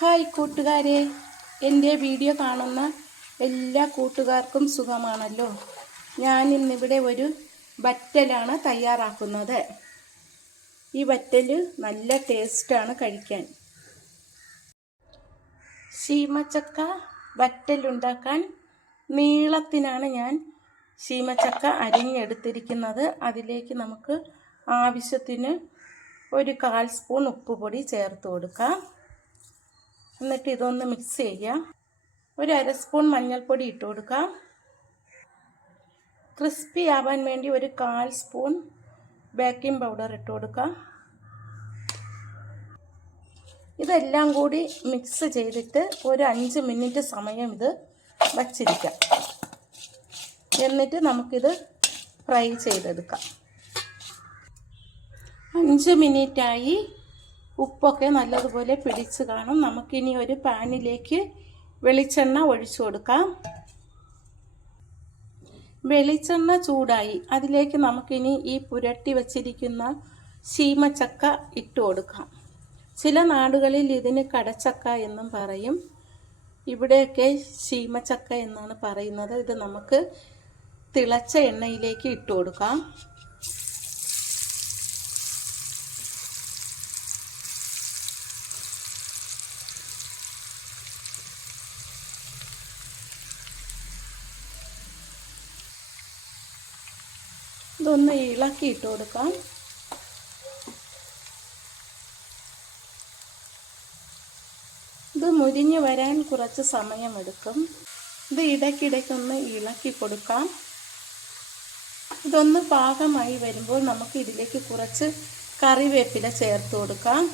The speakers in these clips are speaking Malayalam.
ഹായ് കൂട്ടുകാരെ, എൻ്റെ വീഡിയോ കാണുന്ന എല്ലാ കൂട്ടുകാർക്കും സുഖമാണല്ലോ. ഞാൻ ഇന്നിവിടെ ഒരു വറ്റലാണ് തയ്യാറാക്കുന്നത്. ഈ വറ്റൽ നല്ല ടേസ്റ്റാണ് കഴിക്കാൻ. ശീമച്ചക്ക വറ്റലുണ്ടാക്കാൻ നീളത്തിനാണ് ഞാൻ ശീമച്ചക്ക അരിഞ്ഞെടുത്തിരിക്കുന്നത്. അതിലേക്ക് നമുക്ക് ആവശ്യത്തിന് ഒരു 1/4 സ്പൂൺ ഉപ്പുപൊടി ചേർത്ത് കൊടുക്കാം. എന്നിട്ട് ഇതൊന്ന് മിക്സ് ചെയ്യാം. ഒരു 1/2 സ്പൂൺ മഞ്ഞൾപ്പൊടി ഇട്ട് കൊടുക്കാം. ക്രിസ്പി ആവാൻ വേണ്ടി ഒരു 1/4 സ്പൂൺ ബേക്കിംഗ് പൗഡർ ഇട്ട് കൊടുക്കാം. ഇതെല്ലാം കൂടി മിക്സ് ചെയ്തിട്ട് ഒരു 5 മിനിറ്റ് സമയം ഇത് വച്ചിരിക്കാം. എന്നിട്ട് നമുക്കിത് ഫ്രൈ ചെയ്തെടുക്കാം. 5 മിനിറ്റായി. ഉപ്പൊക്കെ നല്ലതുപോലെ പിടിച്ച് കാണും. നമുക്കിനി ഒരു പാനിലേക്ക് വെളിച്ചെണ്ണ ഒഴിച്ചു കൊടുക്കാം. വെളിച്ചെണ്ണ ചൂടായി. അതിലേക്ക് നമുക്കിനി ഈ പുരട്ടി വച്ചിരിക്കുന്ന ശീമച്ചക്ക ഇട്ട് കൊടുക്കാം. ചില നാടുകളിൽ ഇതിന് കടച്ചക്ക എന്നും പറയും. ഇവിടെയൊക്കെ ശീമച്ചക്ക എന്നാണ് പറയുന്നത്. ഇത് നമുക്ക് തിളച്ച എണ്ണയിലേക്ക് ഇട്ട് കൊടുക്കാം. ഇതൊന്ന് ഇളക്കി ഇട്ട് കൊടുക്കാം. ഇത് മുരിഞ്ഞു വരാൻ കുറച്ച് സമയമെടുക്കും. ഇത് ഇടയ്ക്കിടയ്ക്കൊന്ന് ഇളക്കി കൊടുക്കാം. ഇതൊന്ന് പാകമായി വരുമ്പോൾ നമുക്ക് ഇതിലേക്ക് കുറച്ച് കറിവേപ്പില ചേർത്ത് കൊടുക്കാം.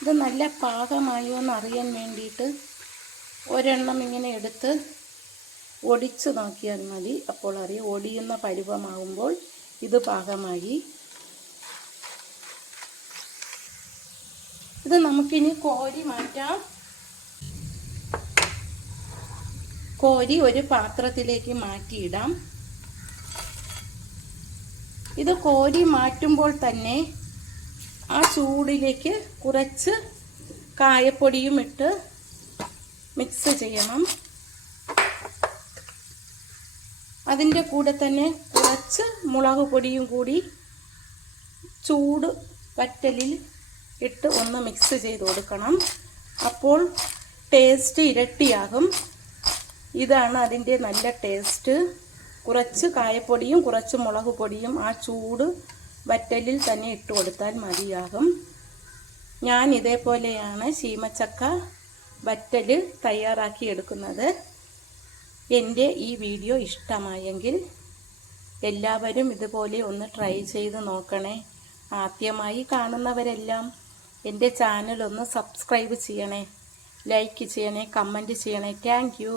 ഇത് നല്ല പാകമായോ എന്ന് അറിയാൻ വേണ്ടിയിട്ട് ഒരെണ്ണം ഇങ്ങനെ എടുത്ത് ഒടിച്ച് നോക്കിയാൽ മതി. അപ്പോൾ അറിയാം. ഒടിയുന്ന പരുവമാകുമ്പോൾ ഇത് പാകമായി. ഇത് നമുക്കിനി കോരി മാറ്റാം. കോരി ഒരു പാത്രത്തിലേക്ക് മാറ്റിയിടാം. ഇത് കോരി മാറ്റുമ്പോൾ തന്നെ ആ ചൂടിലേക്ക് കുറച്ച് കായപ്പൊടിയും ഇട്ട് മിക്സ് ചെയ്യണം. അതിൻ്റെ കൂടെ തന്നെ കുറച്ച് മുളക് പൊടിയും കൂടി ചൂട് വറ്റലിൽ ഇട്ട് ഒന്ന് മിക്സ് ചെയ്ത് കൊടുക്കണം. അപ്പോൾ ടേസ്റ്റ് ഇരട്ടിയാകും. ഇതാണ് അതിൻ്റെ നല്ല ടേസ്റ്റ്. കുറച്ച് കായപ്പൊടിയും കുറച്ച് മുളക് പൊടിയും ആ ചൂട് വറ്റലിൽ തന്നെ ഇട്ട് കൊടുത്താൽ മതിയാകും. ഞാൻ ഇതേപോലെയാണ് ശീമച്ചക്ക വറ്റൽ തയ്യാറാക്കി എടുക്കുന്നത്. എൻ്റെ ഈ വീഡിയോ ഇഷ്ടമായെങ്കിൽ എല്ലാവരും ഇതുപോലെ ഒന്ന് ട്രൈ ചെയ്ത് നോക്കണേ. ആദ്യമായി കാണുന്നവരെല്ലാം എൻ്റെ ചാനൽ ഒന്ന് സബ്സ്ക്രൈബ് ചെയ്യണേ, ലൈക്ക് ചെയ്യണേ, കമൻറ്റ് ചെയ്യണേ. Thank you.